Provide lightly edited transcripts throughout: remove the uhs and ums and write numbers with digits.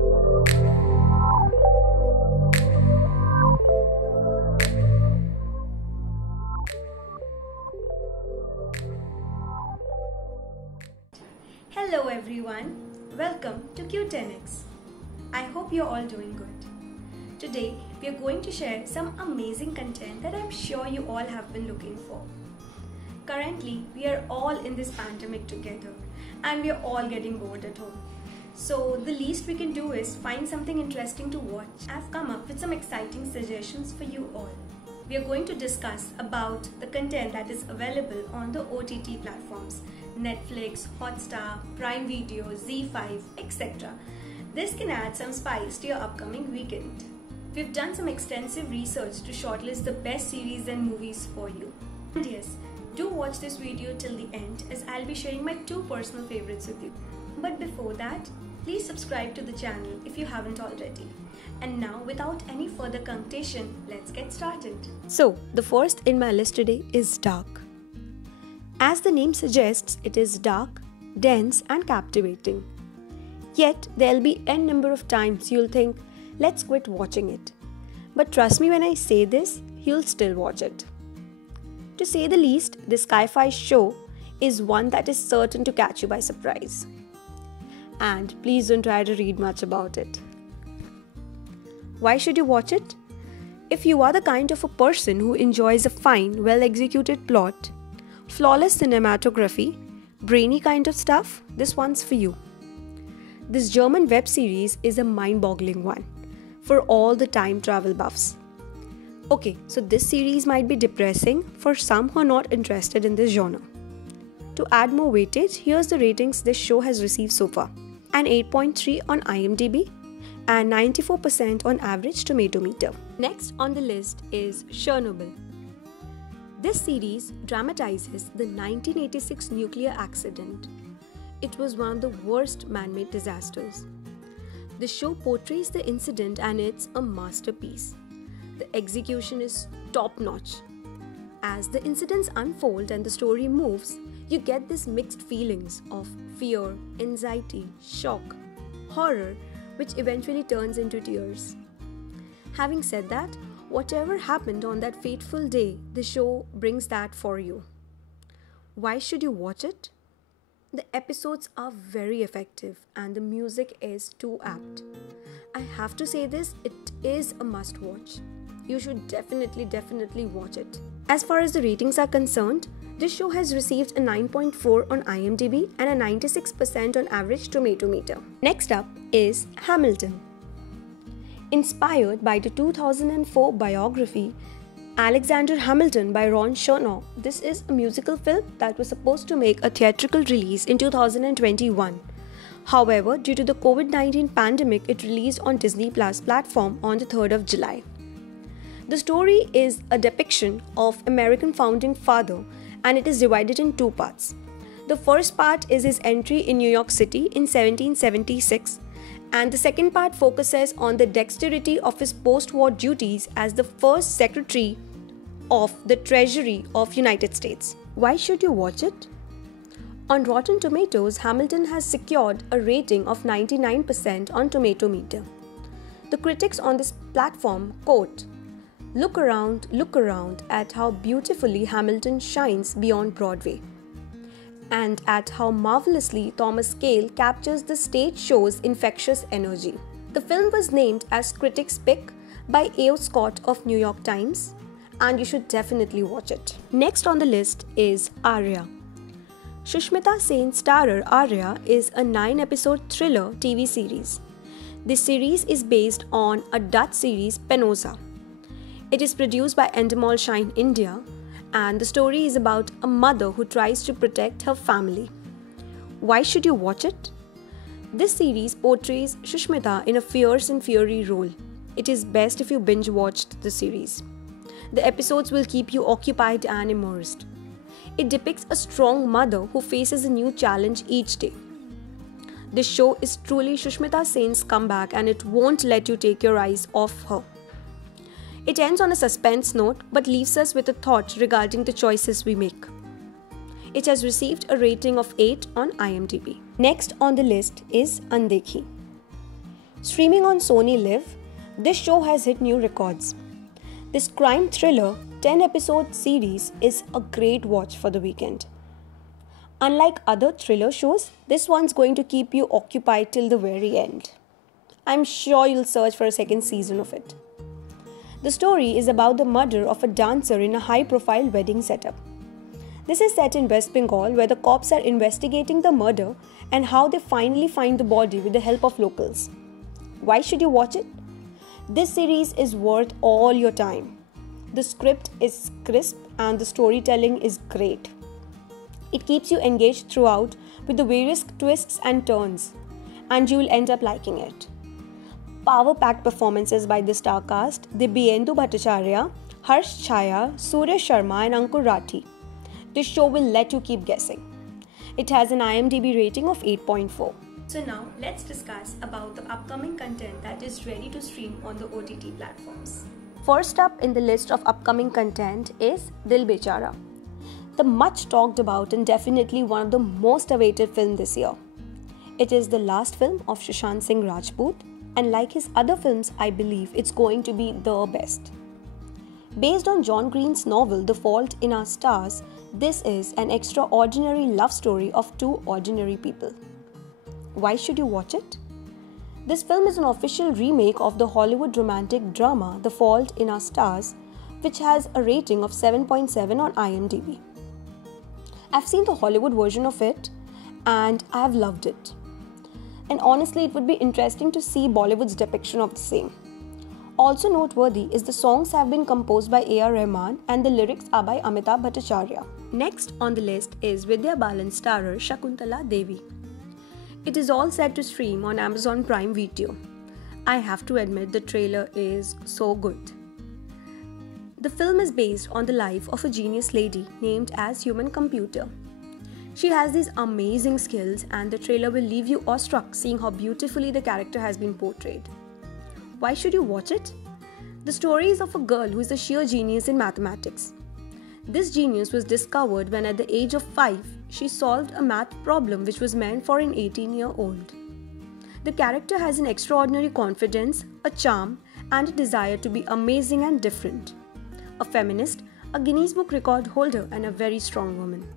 Hello everyone, welcome to Q10X. I hope you're all doing good. Today we are going to share some amazing content that I'm sure you all have been looking for. Currently we are all in this pandemic together and we are all getting bored at home. So the least we can do is find something interesting to watch. I've come up with some exciting suggestions for you all. We are going to discuss about the content that is available on the OTT platforms, Netflix, Hotstar, Prime Video, ZEE5, etc. This can add some spice to your upcoming weekend. We've done some extensive research to shortlist the best series and movies for you. And yes, do watch this video till the end as I'll be sharing my 2 personal favorites with you. But before that, please subscribe to the channel if you haven't already. And now, without any further connotation, let's get started. So, the first in my list today is Dark. As the name suggests, it is dark, dense and captivating. Yet, there'll be n number of times you'll think, let's quit watching it. But trust me when I say this, you'll still watch it. To say the least, this sci-fi show is one that is certain to catch you by surprise. And please don't try to read much about it. Why should you watch it? If you are the kind of a person who enjoys a fine, well-executed plot, flawless cinematography, brainy kind of stuff, this one's for you. This German web series is a mind-boggling one for all the time travel buffs. Okay, so this series might be depressing for some who are not interested in this genre. To add more weightage, here's the ratings this show has received so far. An 8.3 on IMDb and 94% on average tomato meter. Next on the list is Chernobyl. This series dramatizes the 1986 nuclear accident. It was one of the worst man-made disasters. The show portrays the incident and it's a masterpiece. The execution is top-notch. As the incidents unfold and the story moves, you get these mixed feelings of fear, anxiety, shock, horror, which eventually turns into tears. Having said that, whatever happened on that fateful day, the show brings that for you. Why should you watch it? The episodes are very effective and the music is too apt. I have to say this, it is a must watch. You should definitely watch it. As far as the ratings are concerned, this show has received a 9.4 on IMDb and a 96% on average tomato meter. Next up is Hamilton. Inspired by the 2004 biography Alexander Hamilton by Ron Chernow, this is a musical film that was supposed to make a theatrical release in 2021. However, due to the COVID-19 pandemic, it released on Disney Plus platform on the 3rd of July. The story is a depiction of American founding father and it is divided in 2 parts. The first part is his entry in New York City in 1776 and the second part focuses on the dexterity of his post-war duties as the first Secretary of the Treasury of United States. Why should you watch it? On Rotten Tomatoes, Hamilton has secured a rating of 99% on tomato meter. The critics on this platform quote, look around at how beautifully Hamilton shines beyond Broadway, and at how marvelously Thomas Kail captures the stage show's infectious energy. The film was named as critics' pick by A.O. Scott of New York Times, and you should definitely watch it. Next on the list is Arya. Sushmita Sen's starrer Arya is a 9-episode thriller TV series. This series is based on a Dutch series Penosa. It is produced by Endemol Shine India and the story is about a mother who tries to protect her family. Why should you watch it? This series portrays Sushmita in a fierce and fiery role. It is best if you binge watched the series. The episodes will keep you occupied and immersed. It depicts a strong mother who faces a new challenge each day. This show is truly Sushmita Sen's comeback and it won't let you take your eyes off her. It ends on a suspense note but leaves us with a thought regarding the choices we make. It has received a rating of 8 on IMDb. Next on the list is Andekhi. Streaming on Sony Live, this show has hit new records. This crime thriller 10-episode series is a great watch for the weekend. Unlike other thriller shows, this one's going to keep you occupied till the very end. I'm sure you'll search for a second season of it. The story is about the murder of a dancer in a high-profile wedding setup. This is set in West Bengal, where the cops are investigating the murder and how they finally find the body with the help of locals. Why should you watch it? This series is worth all your time. The script is crisp and the storytelling is great. It keeps you engaged throughout with the various twists and turns, and you will end up liking it. Power-packed performances by the star cast, Dibyendu Bhattacharya, Harsh Chhaya, Surya Sharma and Ankur Rathi. This show will let you keep guessing. It has an IMDb rating of 8.4. So now let's discuss about the upcoming content that is ready to stream on the OTT platforms. First up in the list of upcoming content is Dil Bechara, the much talked about and definitely one of the most awaited films this year. It is the last film of Sushant Singh Rajput, and like his other films, I believe it's going to be the best. Based on John Green's novel The Fault in Our Stars, this is an extraordinary love story of two ordinary people. Why should you watch it? This film is an official remake of the Hollywood romantic drama The Fault in Our Stars, which has a rating of 7.7 on IMDb. I've seen the Hollywood version of it and I have loved it. And honestly, it would be interesting to see Bollywood's depiction of the same. Also noteworthy is the songs have been composed by A.R. Rahman and the lyrics are by Amitabh Bhattacharya. Next on the list is Vidya Balan starrer Shakuntala Devi. It is all set to stream on Amazon Prime Video. I have to admit the trailer is so good. The film is based on the life of a genius lady named as Human Computer. She has these amazing skills and the trailer will leave you awestruck seeing how beautifully the character has been portrayed. Why should you watch it? The story is of a girl who is a sheer genius in mathematics. This genius was discovered when at the age of 5, she solved a math problem which was meant for an 18-year-old. The character has an extraordinary confidence, a charm, and a desire to be amazing and different. A feminist, a Guinness Book record holder, and a very strong woman.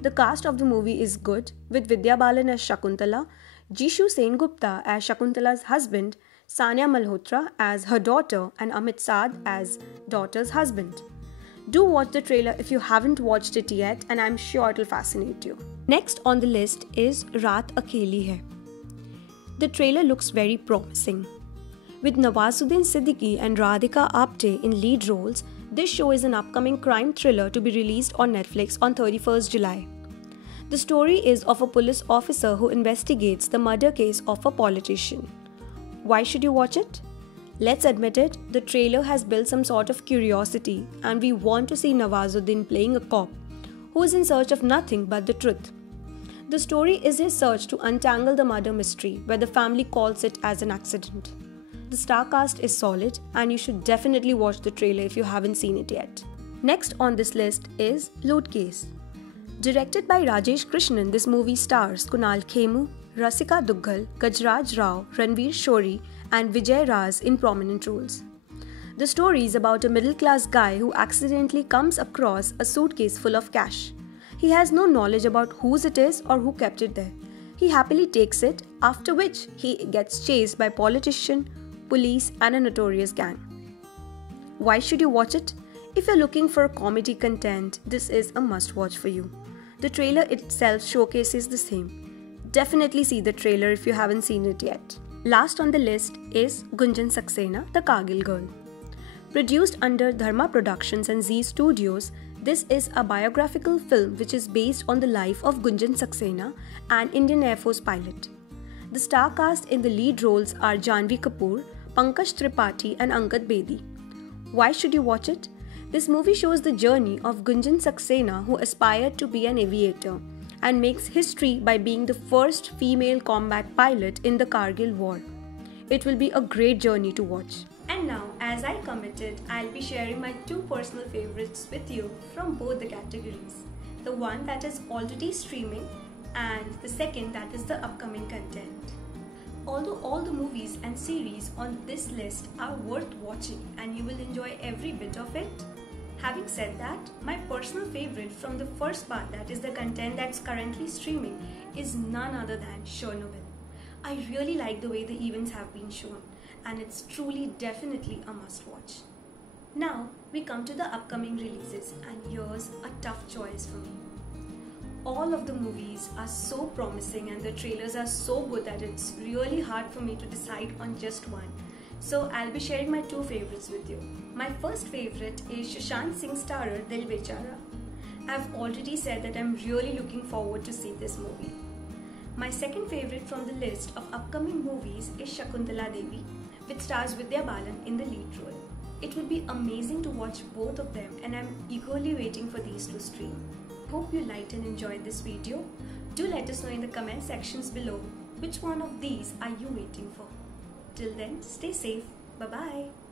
The cast of the movie is good, with Vidya Balan as Shakuntala, Jishu Sengupta as Shakuntala's husband, Sania Malhotra as her daughter, and Amit Saad as daughter's husband. Do watch the trailer if you haven't watched it yet, and I'm sure it'll fascinate you. Next on the list is Raat Akeli Hai. The trailer looks very promising. With Nawazuddin Siddiqui and Radhika Apte in lead roles, this show is an upcoming crime thriller to be released on Netflix on 31st July. The story is of a police officer who investigates the murder case of a politician. Why should you watch it? Let's admit it, the trailer has built some sort of curiosity and we want to see Nawazuddin playing a cop who is in search of nothing but the truth. The story is his search to untangle the murder mystery where the family calls it as an accident. The star cast is solid and you should definitely watch the trailer if you haven't seen it yet. Next on this list is Loot Case. Directed by Rajesh Krishnan, this movie stars Kunal Khemu, Rasika Duggal, Gajraj Rao, Ranveer Shori and Vijay Raz in prominent roles. The story is about a middle-class guy who accidentally comes across a suitcase full of cash. He has no knowledge about whose it is or who kept it there. He happily takes it, after which he gets chased by politician, police and a notorious gang. Why should you watch it? If you're looking for comedy content, this is a must-watch for you. The trailer itself showcases the same. Definitely see the trailer if you haven't seen it yet. Last on the list is Gunjan Saxena, the Kargil Girl. Produced under Dharma Productions and Zee Studios, this is a biographical film which is based on the life of Gunjan Saxena, an Indian Air Force pilot. The star cast in the lead roles are Janhvi Kapoor, Pankaj Tripathi and Angad Bedi. Why should you watch it? This movie shows the journey of Gunjan Saxena, who aspired to be an aviator and makes history by being the first female combat pilot in the Kargil War. It will be a great journey to watch. And now, as I committed, I'll be sharing my two personal favorites with you from both the categories. The one that is already streaming and the second that is the upcoming content. Although all the movies and series on this list are worth watching and you will enjoy every bit of it, having said that, my personal favorite from the first part, that is the content that's currently streaming, is none other than Chernobyl. I really like the way the events have been shown, and it's truly definitely a must watch. Now we come to the upcoming releases, and here's a tough choice for me. All of the movies are so promising and the trailers are so good that it's really hard for me to decide on just one. So I'll be sharing my two favorites with you. My first favorite is Sushant Singh starrer Dil Bechara. I've already said that I'm really looking forward to see this movie. My second favorite from the list of upcoming movies is Shakuntala Devi, which stars Vidya Balan in the lead role. It would be amazing to watch both of them, and I'm eagerly waiting for these to stream. Hope you liked and enjoyed this video. Do let us know in the comment sections below which one of these are you waiting for. Till then, stay safe. Bye bye.